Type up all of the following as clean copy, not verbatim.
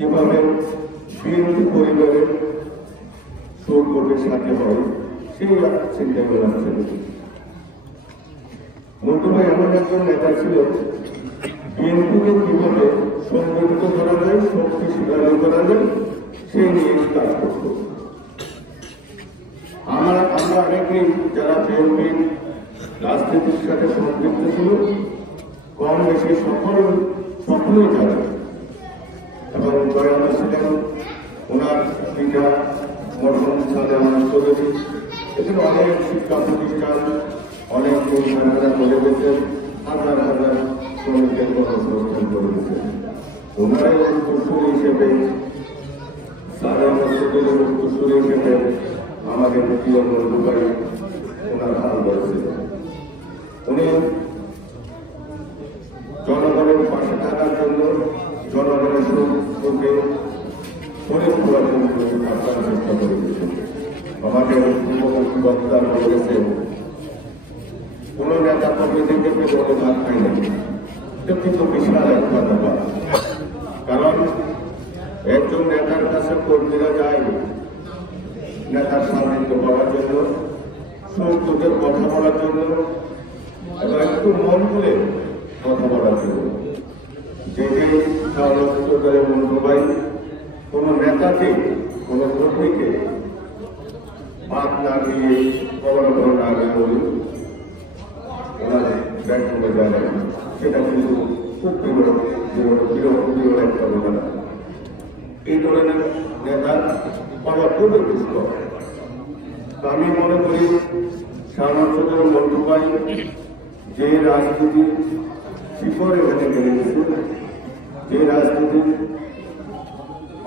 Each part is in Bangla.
কিভাবে বিএনপি পরিবারের শোক করবে সাথে হয় সেই চিন্তা করে আসছেন। মন্টু ভাই এমন একজন নেতা ছিল, বিএনপিকে কিভাবে সংগঠিত করা যায়, শক্তিশালী করা যায় সেই নিয়ে কাজ করত। আমরা অনেকেই যারা বিএনপির রাজনীতির সাথে সম্পৃক্ত ছিল, কম বেশি সকলেই জানে এবং জয়াল ছিলেন ওনার পিতা মরহুম শাহজাহান চৌধুরী। এখানে অনেক শিক্ষা প্রতিষ্ঠান, অনেক কর্মীরা করে গেছেন, হাজার হাজার শ্রমিকের কর্মসংস্থান করে গেছেন। ওনারাই উত্তরসূরি হিসেবে উত্তরসূরি হিসেবে আমাদের প্রিয় বন্ধু ভাই ওনার হাল ধরেছিলেন। উনি জনগণের পাশে থাকার জন্য, জনগণের সুখে পরিপূরণ থাকার চেষ্টা করে গেছেন। আমাদের পূর্ববর্তী বক্তা বলেছেন, কোন নেতা কর্মীদেরকে পেছনে ভাগ খাই না। এটা কিন্তু বিশাল একটা ব্যাপার, কারণ একজন নেতার কাছে কর্মীরা যায় নেতার সান্নিধ্য পাওয়ার জন্য, সুখ-দুঃখের কথা বলার জন্য এবং একটু মন খুলে কথা বলার জন্য। যেটি সরকারের মন্টু ভাই কোন নেতাকে, কোন কর্মীকে বাদ না দিয়ে কখনো না বলি ওনার ব্যাগ করে যায় না, সেটা কিন্তু খুব বিরল একটা ঘটনা। এই ধরনের নেতা পাওয়া খুবই দুষ্কর। আমি মনে করি সাংসদের মন্টু ভাই যে রাজনীতি শিখরে এখানে গেড়ে গেছে, যে রাজনীতির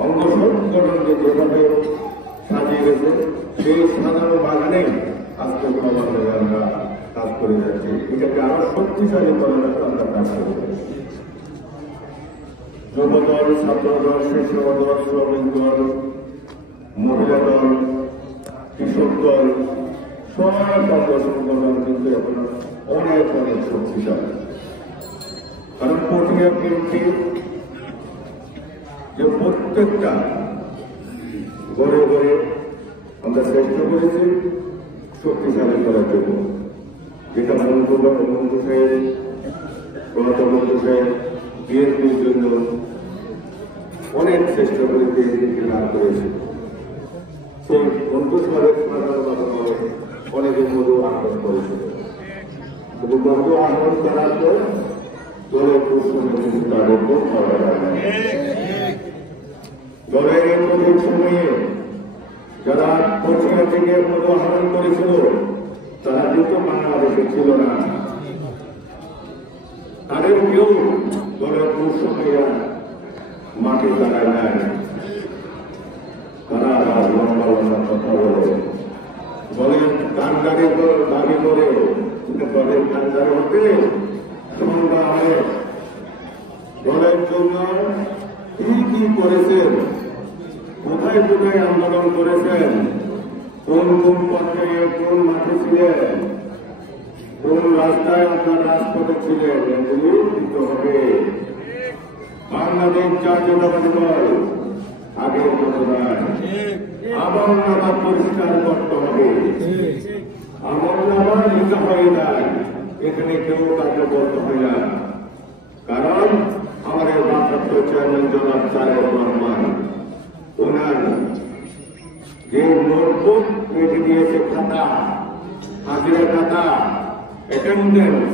অঙ্গ সংগঠনকে যেভাবে সাজিয়ে গেছে, সেই সাধারণ বাগানেই আজকে আমরা কাজ করে যাচ্ছি। এটাকে আরো শক্তিশালী করার জন্য আমরা কাজ করে যাচ্ছি। যুবদল, ছাত্রদল, শিশুদল, শ্রমিক দল, মহিলা দল, কৃষক দল, সব অঙ্গ সংগঠন কিন্তু এখন অনেক অনেক শক্তিশালী। কারণ পটিয়া বিএনপি যে প্রত্যেকটা গড়ে গড়ে আমরা চেষ্টা করেছি শক্তিশালী করার জন্য, যেটা বন্ধু সাহেব, প্রধান বন্ধু সাহেব বিএনপির জন্য অনেক চেষ্টা করে বিএনপিকে লাভ করেছে। সেই বন্ধু সাহেব অনেকের মধ্যে আহ্বান করেছিল, কিন্তু বন্ধু আহ্বান করার পর দলের প্রশ্নে কিন্তু তাদের দলের এই কঠিন সময়ে যারা পশ্চিমা থেকে মতো আহ্বান করেছিল তারা কিন্তু বাংলাদেশে ছিল না। তাদের কেউ দলের প্রশ্ন মাঠে দাঁড়ায় নাই। তারা লম্বা লম্বা কথা বলে, দলের কান্ডারি দাবি করে, দলের কান্ডারি হতে সংগ্রামে দলের জন্য কি করেছেন, কোথায় কোথায় আন্দোলন করেছেন, কোন কোন পর্যায়ে কোন মাঠে ছিলেন, কোন রাস্তায় আপনার রাজপথে ছিলেন, এগুলি দিতে হবে। বাংলাদেশ জাতীয়তাবাদী দল আগের মতো নয়, আমল নামা পরিষ্কার করতে হবে। আমল নামা লিখা হয় না, এখানে কেউ কাজে বলতে হয় না। কারণ আমাদের ভারপ্রাপ্ত চেয়ারম্যান জনাব তারেক রহমান ওনার যে নোটবুক রেখে দিয়েছে, খাতা, হাজিরা খাতা, অ্যাটেন্ডেন্স,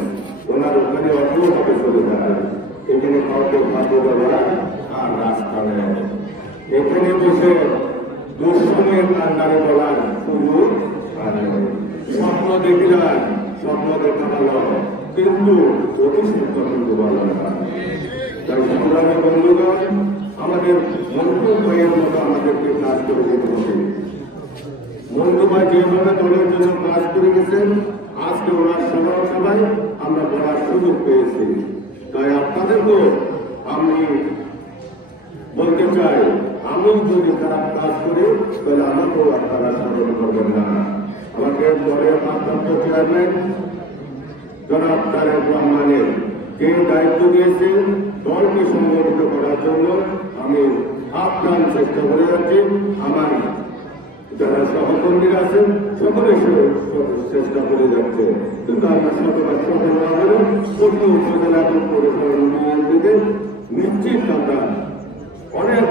ওনার ওখানে অটোভাবে চলে যায়। এখানে কাউকে ভাগ্য বলা আর রাস্তা নেয়, এখানে বসে দুঃসময়ের কান্ডারে বলার সুযোগ স্বপ্ন দেখিলাম, স্বপ্ন দেখা ভালো, কিন্তু অতি সত্য কিন্তু ভালো না। তাই সংগ্রামী বন্ধুগণ, আমাদের মন্টু ভাইয়ের মতো আমাদেরকে কাজ করে যেতে হবে। মন্টু ভাই যেভাবে দলের জন্য কাজ করে গেছেন, আজকে ওনার স্মরণ সভায় আমরা বলার সুযোগ পেয়েছি। তাই আপনাদেরকেও আমি বলতে চাই, আমি যদি খারাপ কাজ করি তাহলে আমাকেও আপনারা স্মরণ করবেন না। আমাকে দলের ভারপ্রাপ্ত চেয়ারম্যান জনাব তারেক রহমানের যে দায়িত্ব দিয়েছে দলকে সংগঠিত করার জন্য, আমি আপ্রাণ চেষ্টা করে যাচ্ছি। আমার যারা সহকর্মীরা আছেন সকলে চেষ্টা করে যাচ্ছে, কিন্তু আমরা শতভাগ সফল না হলেও প্রতি উপজেলা এবং পৌরসভা ইউনিয়ন থেকে নিশ্চিত আমরা অনেক